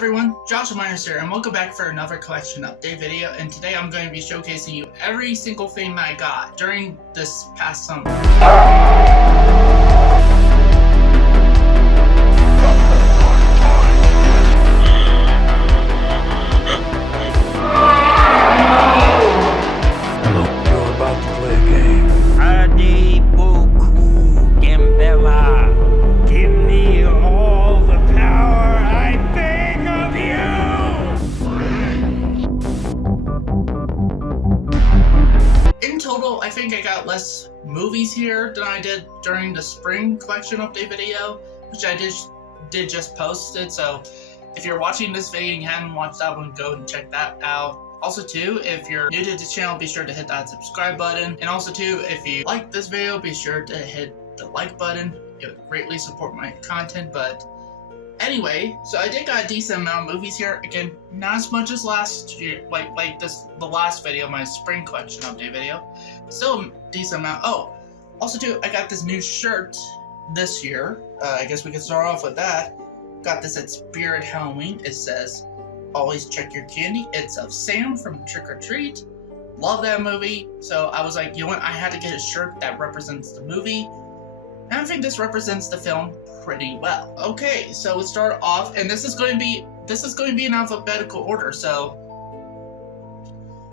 everyone, Joshua Myers here, and welcome back for another collection update video. And today I'm going to be showcasing you every single thing that I got during this past summer. I think I got less movies here than I did during the spring collection update video, which I did just posted. So if you're watching this video and you haven't watched that one, go and check that out. Also too, if you're new to the channel, be sure to hit that subscribe button. And also too, if you like this video, be sure to hit the like button. It would greatly support my content. But anyway, so I did got a decent amount of movies here. Again, not as much as last year, the last video, my spring collection update video. Still a decent amount. Oh, also too, I got this new shirt this year. I guess we can start off with that. Got this at Spirit Halloween. It says, "Always check your candy." It's of Sam from Trick or Treat. Love that movie. So I was like, you know what? I had to get a shirt that represents the movie. And I think this represents the film pretty well. Okay, so let's start off, and this is going to be in alphabetical order. So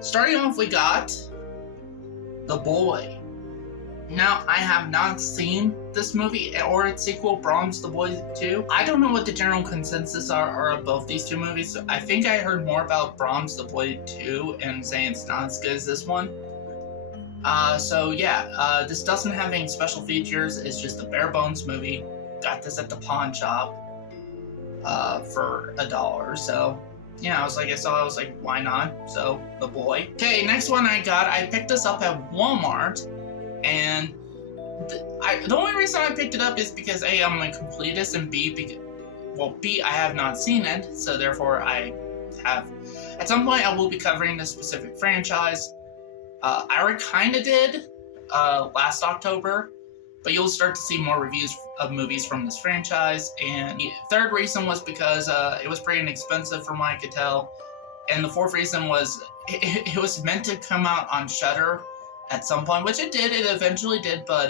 starting off, we got The Boy. Now, I have not seen this movie or its sequel, Brahms the Boy 2. I don't know what the general consensus are of both these two movies. I think I heard more about Brahms the Boy 2 and saying it's not as good as this one. So yeah, this doesn't have any special features. It's just a bare bones movie. Got this at the pawn shop for $1. So yeah, I was like, why not? So The Boy. Okay, next one I picked this up at Walmart, and the only reason I picked it up is because A, I'm a completist, and B, I have not seen it, so therefore I have. At some point, I will be covering this specific franchise. I already kind of did last October, but you'll start to see more reviews of movies from this franchise. And the third reason was because it was pretty inexpensive from what I could tell. And the fourth reason was it was meant to come out on Shudder at some point, which it did. It eventually did, but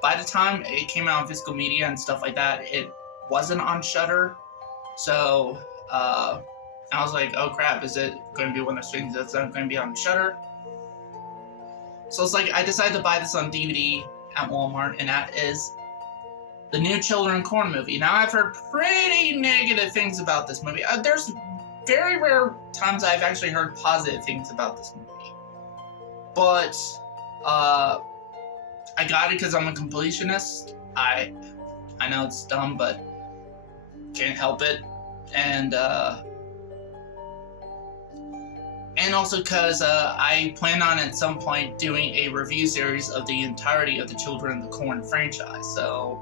by the time it came out on physical media and stuff like that, it wasn't on Shudder. So I was like, oh crap, is it going to be one of those things that's not going to be on Shudder? So it's like, I decided to buy this on DVD at Walmart, and that is the new Children of Corn movie. Now, I've heard pretty negative things about this movie. There's very rare times I've actually heard positive things about this movie. But, I got it because I'm a completionist. I know it's dumb, but can't help it. And also because I plan on at some point doing a review series of the entirety of the Children of the Corn franchise. So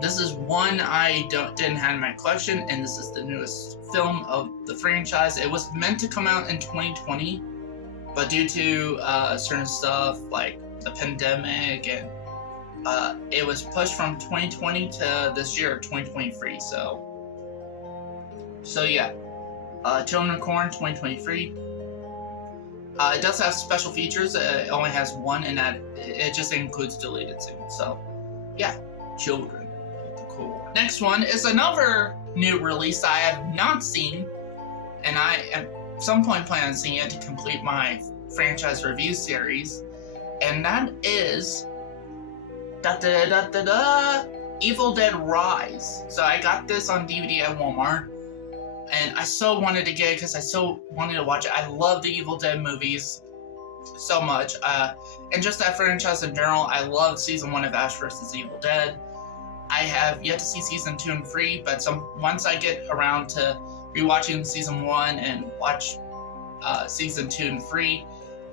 this is one I didn't have in my collection, and this is the newest film of the franchise. It was meant to come out in 2020, but due to certain stuff like the pandemic, and it was pushed from 2020 to this year, 2023. So yeah. Children of Corn 2023. It does have special features. It only has one, and that it just includes deleted scenes. So, yeah, Children of the Corn. Next one is another new release I have not seen, and I at some point plan on seeing it to complete my franchise review series, and that is Evil Dead Rise. So I got this on DVD at Walmart. And I so wanted to get it because I so wanted to watch it. I love the Evil Dead movies so much. And just that franchise in general, I love season 1 of Ash vs. Evil Dead. I have yet to see season 2 and 3, but once I get around to rewatching season 1 and watch season 2 and 3,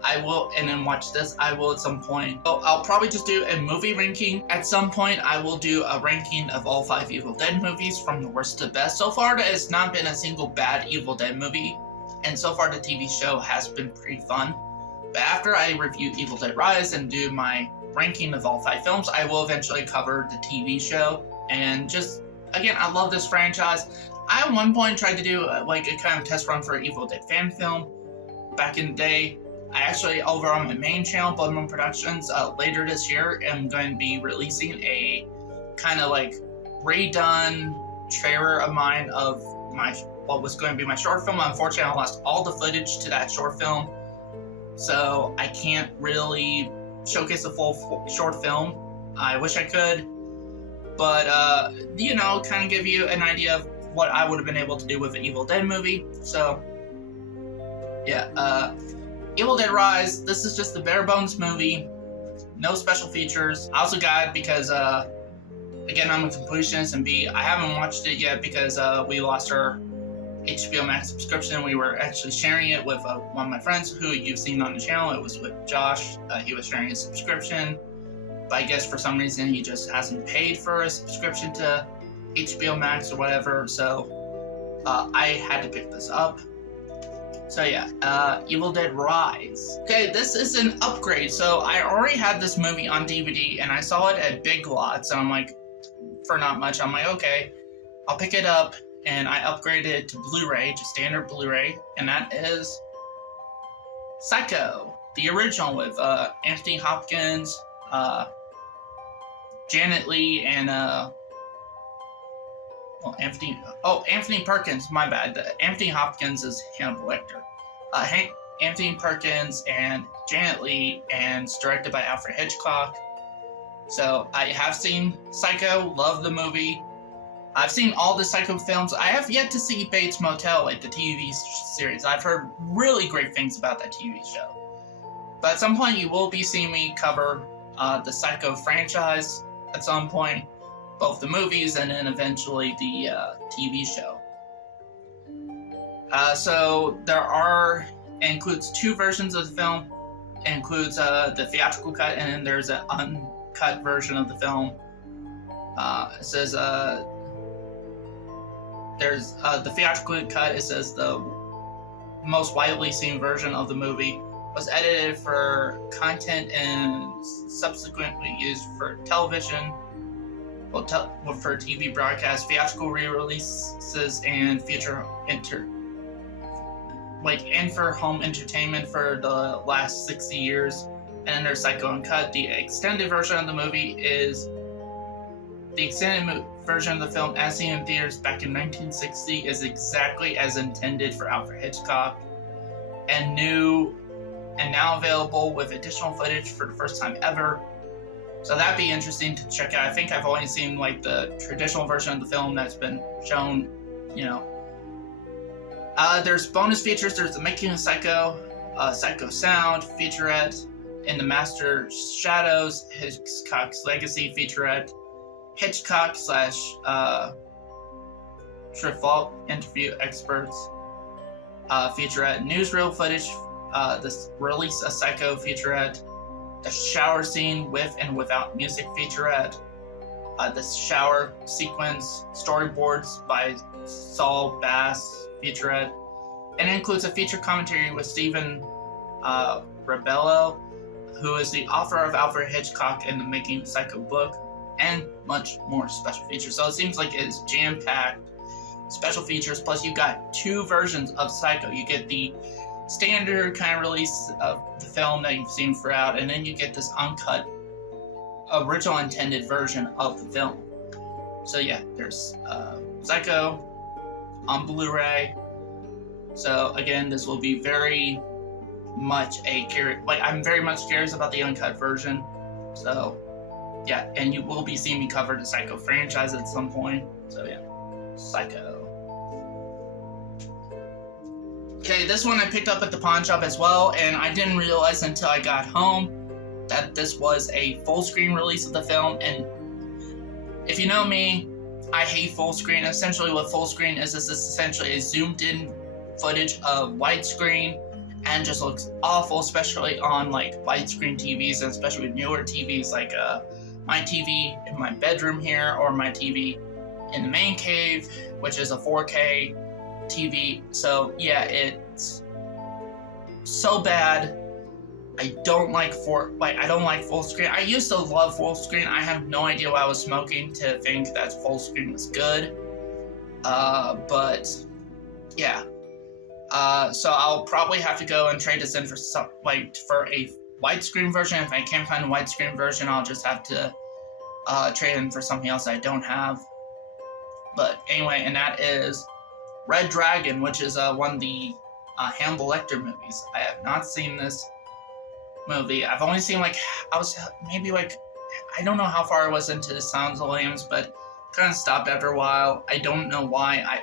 I will, and then watch this, I will at some point. So I'll probably just do a movie ranking. At some point, I will do a ranking of all 5 Evil Dead movies from the worst to best. So far, there has not been a single bad Evil Dead movie, and so far the TV show has been pretty fun. But after I review Evil Dead Rise and do my ranking of all 5 films, I will eventually cover the TV show and just again, I love this franchise. I at one point tried to do like a kind of test run for an Evil Dead fan film back in the day. I actually, over on my main channel, Blood Moon Productions, later this year, am going to be releasing a kind of like redone trailer of mine of what was going to be my short film. Unfortunately, I lost all the footage to that short film, so I can't really showcase the full short film. I wish I could, but you know, kind of give you an idea of what I would have been able to do with an Evil Dead movie. So yeah, Evil Dead Rise, this is just the bare bones movie, no special features. I also got it because again, I'm a completionist, and B, I haven't watched it yet because we lost our HBO Max subscription. We were actually sharing it with one of my friends who you've seen on the channel. It was with Josh. He was sharing his subscription, but I guess for some reason he just hasn't paid for a subscription to HBO Max or whatever, so I had to pick this up. So yeah, Evil Dead Rise. Okay, this is an upgrade. So I already had this movie on DVD, and I saw it at Big Lots, and I'm like, for not much, I'm like, okay, I'll pick it up, and I upgraded it to Blu-ray, to standard Blu-ray, and that is Psycho, the original with Anthony Hopkins, Janet Leigh, and Anthony Perkins, my bad. Anthony Hopkins is Hannibal Lecter. Anthony Perkins and Janet Leigh, and it's directed by Alfred Hitchcock. So I have seen Psycho, love the movie. I've seen all the Psycho films. I have yet to see Bates Motel, like the TV series. I've heard really great things about that TV show. But at some point you will be seeing me cover the Psycho franchise at some point. Both the movies and then eventually the TV show. So there includes two versions of the film. It includes the theatrical cut, and then there's an uncut version of the film. It says there's the theatrical cut. It says the most widely seen version of the movie was edited for content and subsequently used for television. For TV broadcast, theatrical re-releases, and and for home entertainment for the last 60 years. And then there's Psycho Uncut. The extended version of the movie is the extended version of the film, as seen in theaters back in 1960, is exactly as intended for Alfred Hitchcock, and now available with additional footage for the first time ever. So that'd be interesting to check out. I think I've only seen like the traditional version of the film that's been shown, you know. There's bonus features. There's the Making of Psycho, Psycho Sound featurette, In the Master Shadows, Hitchcock's Legacy featurette, Hitchcock / Truffaut interview experts featurette, newsreel footage, the release of Psycho featurette, the shower scene with and without music featurette, the shower sequence, storyboards by Saul Bass featurette, and it includes a feature commentary with Stephen Rebello, who is the author of Alfred Hitchcock and the Making of Psycho book, and much more special features. So it seems like it's jam-packed special features, plus you got two versions of Psycho. You get the standard kind of release of the film that you've seen throughout, and then you get this uncut, original intended version of the film. So yeah, there's Psycho on Blu-ray. So again, this will be very much I'm very much curious about the uncut version. So yeah, and you will be seeing me cover the Psycho franchise at some point. So yeah, Psycho. Okay, this one I picked up at the pawn shop as well, and I didn't realize until I got home that this was a full screen release of the film. And if you know me, I hate full screen. Essentially what full screen is essentially a zoomed in footage of widescreen, and just looks awful, especially on like widescreen TVs, and especially with newer TVs like my TV in my bedroom here, or my TV in the main cave, which is a 4K TV. So yeah, it's so bad I don't like I don't like full screen. I used to love full screen. I have no idea what I was smoking to think that full screen was good. But yeah. So I'll probably have to go and trade this in for for a widescreen version. If I can't find a widescreen version, I'll just have to trade in for something else I don't have. But anyway, and that is Red Dragon, which is one of the Hannibal Lecter movies. I have not seen this movie. I've only seen I don't know how far I was into Silence of the Lambs, but kind of stopped after a while. I don't know why.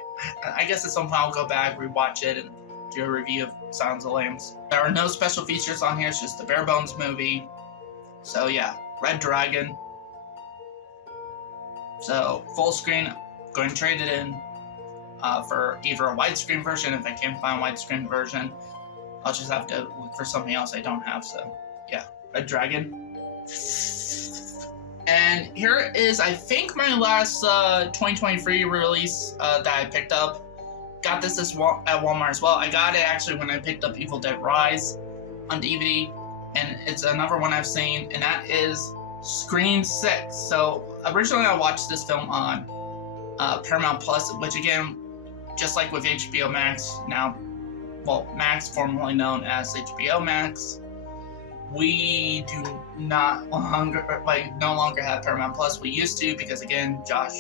I guess at some point I'll go back, rewatch it, and do a review of Silence of the Lambs. There are no special features on here. It's just the bare bones movie. So yeah, Red Dragon. So full screen, going to trade it in for either a widescreen version. If I can't find a widescreen version, I'll just have to look for something else I don't have. So yeah, Red Dragon. And here is, I think, my last 2023 release that I picked up. Got this at Walmart as well. I got it actually when I picked up Evil Dead Rise on DVD. And it's another one I've seen, and that is Scream 6. So originally I watched this film on Paramount Plus, which again, just like with HBO Max, now, well, Max, formerly known as HBO Max, we do no longer have Paramount Plus. We used to, because again, Josh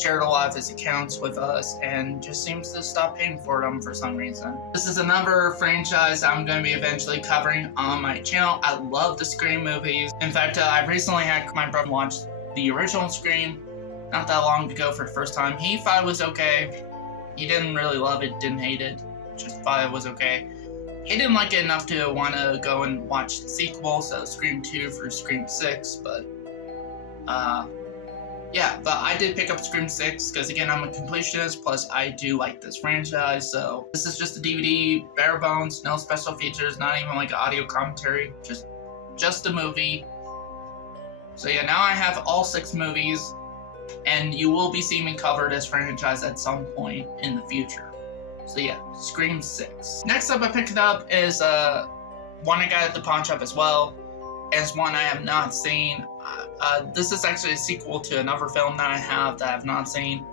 shared a lot of his accounts with us and just seems to stop paying for them for some reason. This is another franchise I'm going to be eventually covering on my channel. I love the Scream movies. In fact, I recently had my brother watch the original Scream not that long ago for the first time. He thought it was okay. He didn't really love it, didn't hate it, just thought it was okay. He didn't like it enough to want to go and watch the sequel, so Scream 2 through Scream 6, but yeah, but I did pick up Scream 6 because, again, I'm a completionist, plus I do like this franchise, so this is just a DVD, bare bones, no special features, not even like audio commentary, just a movie. So yeah, now I have all 6 movies, and you will be seeing me cover this franchise at some point in the future. So yeah, Scream 6. Next up I picked up is one I got at the pawn shop as well. As one I have not seen. This is actually a sequel to another film that I have not seen,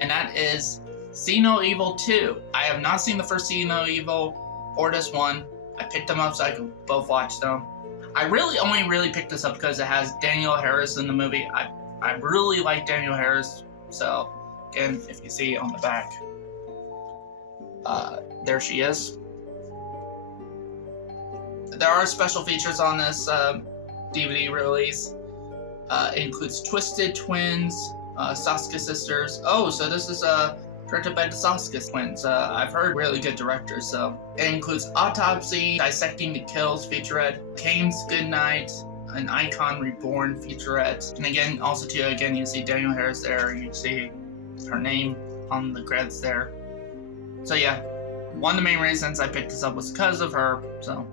and that is See No Evil 2. I have not seen the first See No Evil or this one. I picked them up so I could both watch them. I only really picked this up because it has Danielle Harris in the movie. I really like Danielle Harris, so again, if you see on the back, there she is. There are special features on this DVD release. It includes Twisted Twins, Soska Sisters. Oh, so this is directed by the Soska Twins. I've heard really good directors, so. It includes Autopsy, Dissecting the Kills featurette, Kane's Goodnight, an Icon Reborn featurette. And again, also too, you see Danielle Harris there, you see her name on the credits there. So yeah, one of the main reasons I picked this up was because of her, so.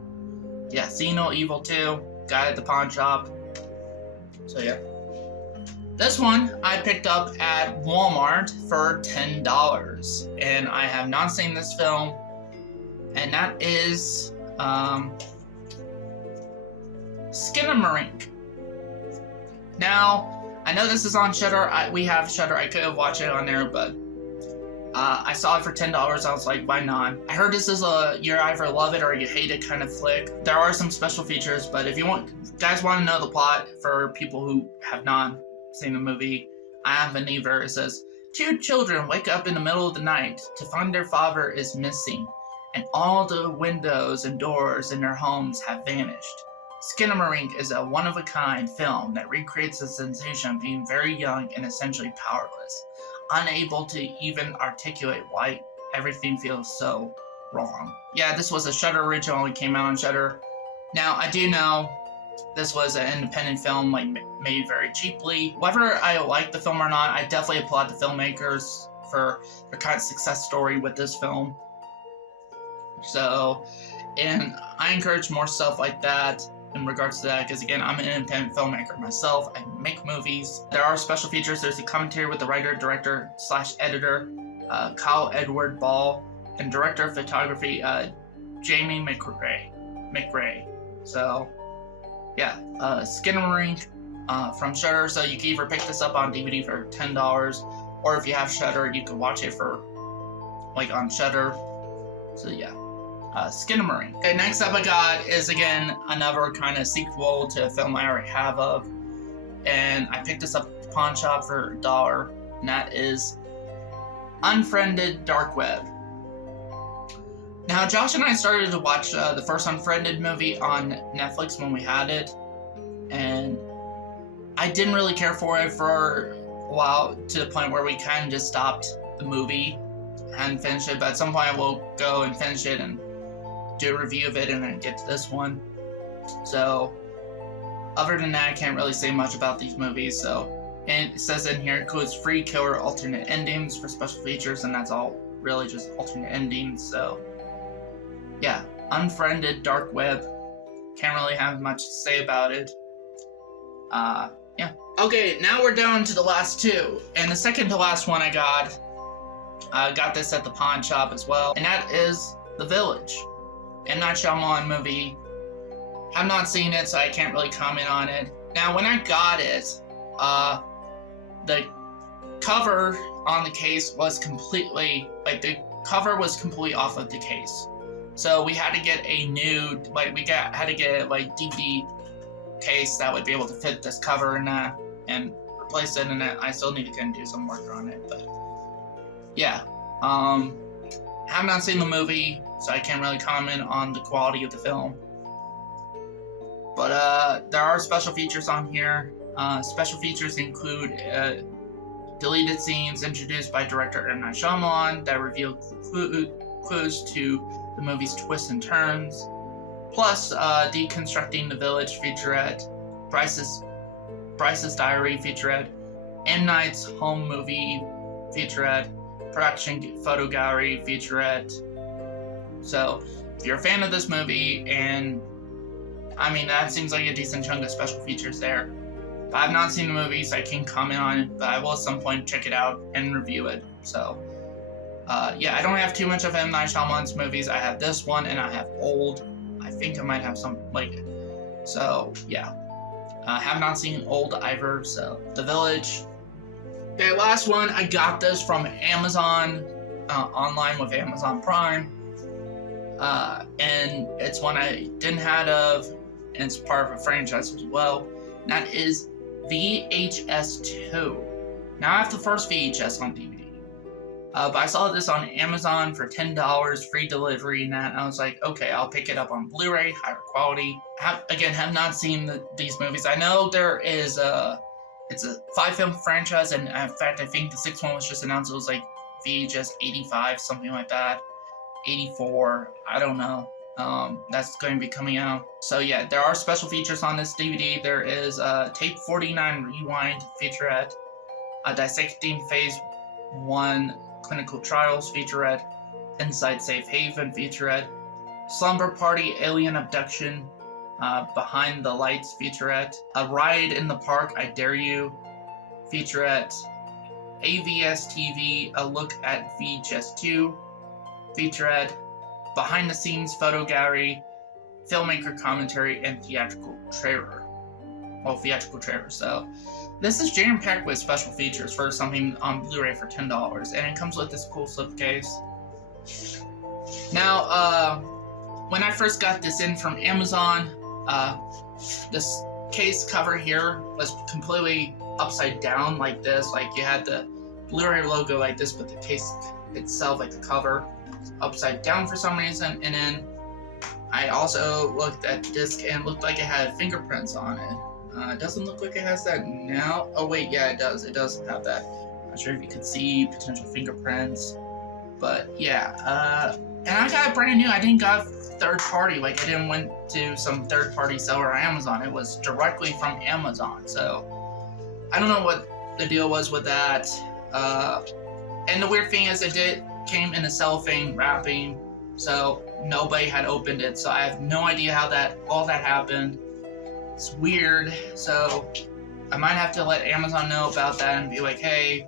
Yeah, See No Evil 2, got it at the pawn shop. So yeah. This one I picked up at Walmart for $10. And I have not seen this film. And that is Skinamarink. Now, I know this is on Shudder. We have Shudder. I could have watched it on there, but I saw it for $10. I was like, why not? I heard this is you either love it or you hate it kind of flick. There are some special features, but if you guys want to know the plot for people who have not seen the movie, I haven't either. It says, 2 children wake up in the middle of the night to find their father is missing, and all the windows and doors in their homes have vanished. Skinamarink is a one-of-a-kind film that recreates the sensation of being very young and essentially powerless, unable to even articulate why everything feels so wrong. Yeah, this was a Shudder original. It came out on Shudder. Now, I do know this was an independent film, made very cheaply. Whether I like the film or not, I definitely applaud the filmmakers for their kind of success story with this film. So, and I encourage more stuff like that in regards to that, because again, I'm an independent filmmaker myself. I make movies. There are special features. There's a commentary with the writer, director / editor, Kyle Edward Ball, and director of photography, Jamie McRae. So yeah, Skinamarink from Shudder. So you can either pick this up on DVD for $10, or if you have Shudder, you can watch it for like on Shudder. So yeah, Skinamarink. Okay, next up I got is again another kind of sequel to a film I already have of, and I picked this up at the pawn shop for $1, and that is Unfriended Dark Web. Now, Josh and I started to watch the first Unfriended movie on Netflix when we had it, and I didn't really care for it for a while, to the point where we kind of just stopped the movie and finished it, but at some point we'll go and finish it and do a review of it and then get to this one. So, other than that, I can't really say much about these movies, so. And it says in here, it includes free killer alternate endings for special features, and that's all really just alternate endings, so. Yeah, Unfriended Dark Web. Can't really have much to say about it. Yeah. Okay, now we're down to the last two. And the second to last one I got this at the pawn shop as well. And that is The Village. M. Night Shyamalan movie. Have not seen it, so I can't really comment on it. Now, when I got it, the cover on the case was completely, the cover was completely off of the case. So we had to get a new, had to get a DVD case that would be able to fit this cover and replace it, and I still need to kind of do some work on it, but yeah. Have not seen the movie, so I can't really comment on the quality of the film. But there are special features on here. Special features include deleted scenes introduced by director M. Night Shyamalan that reveal clues to the movie's twists and turns, plus Deconstructing the Village featurette, Bryce's Diary featurette, M. Night's Home Movie featurette, Production Photo Gallery featurette. So, if you're a fan of this movie, and I mean, that seems like a decent chunk of special features there. But I've not seen the movie, so I can't comment on it, but I will at some point check it out and review it. So, yeah, I don't have too much of M. Night Shyamalan's movies. I have this one, and I have Old. I think I might have some, so, yeah. Have not seen Old either, so, The Village. Okay, last one, I got this from Amazon, online with Amazon Prime. And it's one I didn't have of, and it's part of a franchise as well. And that is VHS 2. Now I have the first VHS on DVD. But I saw this on Amazon for $10, free delivery, and that. And I was like, okay, I'll pick it up on Blu-ray, higher quality. Have not seen these movies. I know there is it's a 5-film franchise, and in fact, I think the 6th one was just announced. It was like VHS 85, something like that. 84, I don't know. That's going to be coming out. So yeah, there are special features on this DVD. There is Tape 49 Rewind featurette, Dissecting Phase 1 Clinical Trials featurette, Inside Safe Haven featurette, Slumber Party Alien Abduction, Behind the Lights featurette, A Ride in the Park, I Dare You featurette, AVS TV, A Look at VHS 2 featurette, Behind the Scenes Photo Gallery, Filmmaker Commentary, and Theatrical Trailer. Well, theatrical trailer. So, this is jam-packed with special features for something on Blu-ray for $10, and it comes with this cool slipcase. Now, when I first got this in from Amazon, this case cover here was completely upside down like this. Like, you had the Blu-ray logo like this, but the case itself, like the cover, upside down for some reason. And then I also looked at the disc and it looked like it had fingerprints on it. It doesn't look like it has that now. Oh wait, yeah, it does. It does have that. I'm not sure if you could see potential fingerprints, but yeah. And I got it brand new. I didn't got third party. Like, I didn't went to some third party seller on Amazon. It was directly from Amazon. So I don't know what the deal was with that. And the weird thing is, it came in a cellophane wrapping, so nobody had opened it. So I have no idea how all that happened. It's weird. So I might have to let Amazon know about that and be like, hey,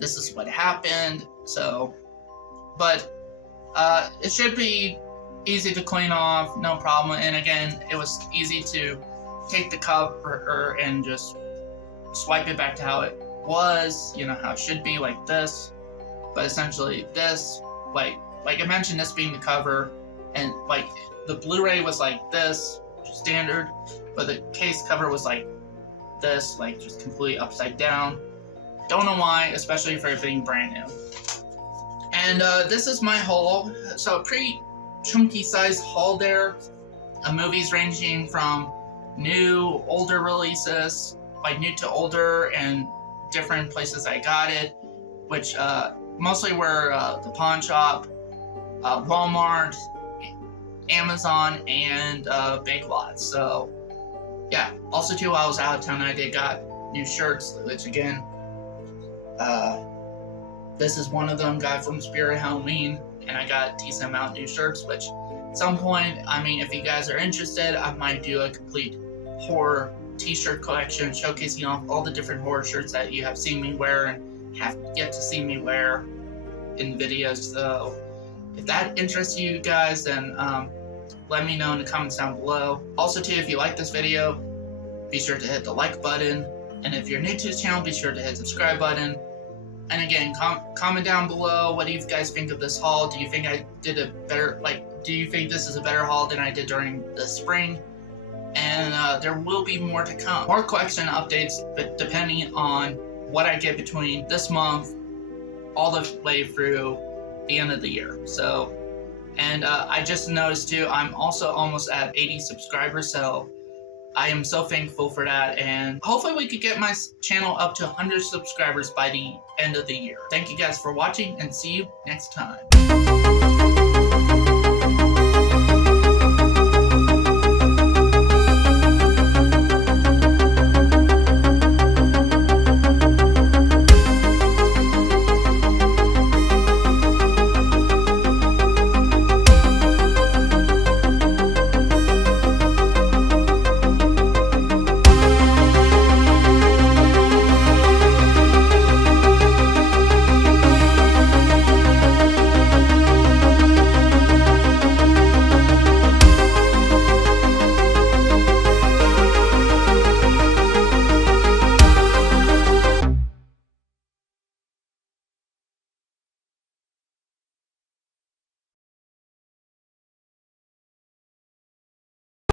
this is what happened. So, but it should be easy to clean off, no problem. And again, it was easy to take the cover and just swipe it back to how it was, you know, how it should be, like this. But essentially this, like I mentioned, this being the cover, and like the Blu-ray was like this, standard, but the case cover was like this, like just completely upside down. Don't know why, especially for it being brand new. And this is my haul. So a pretty chunky size haul there. Movies ranging from new, older releases, like new to older, and different places I got it, which mostly were the pawn shop, Walmart, Amazon, and Big Lots. So yeah, also too, while I was out of town, I did got new shirts, which again, this is one of them, got from Spirit Halloween, and I got a decent amount of new shirts, which at some point, I mean, if you guys are interested, I might do a complete horror t-shirt collection showcasing all the different horror shirts that you have seen me wear and have yet to see me wear in videos. So if that interests you guys, then let me know in the comments down below. Also too, if you like this video, be sure to hit the like button, and if you're new to this channel, be sure to hit the subscribe button. And again, comment down below, what do you guys think of this haul? Do you think I did a better, do you think this is a better haul than I did during the spring? And there will be more to come. More collection updates, but depending on what I get between this month all the way through the end of the year. So, and I just noticed too, I'm also almost at 80 subscribers, so I am so thankful for that, and hopefully we could get my channel up to 100 subscribers by the end of the year. Thank you guys for watching, and see you next time.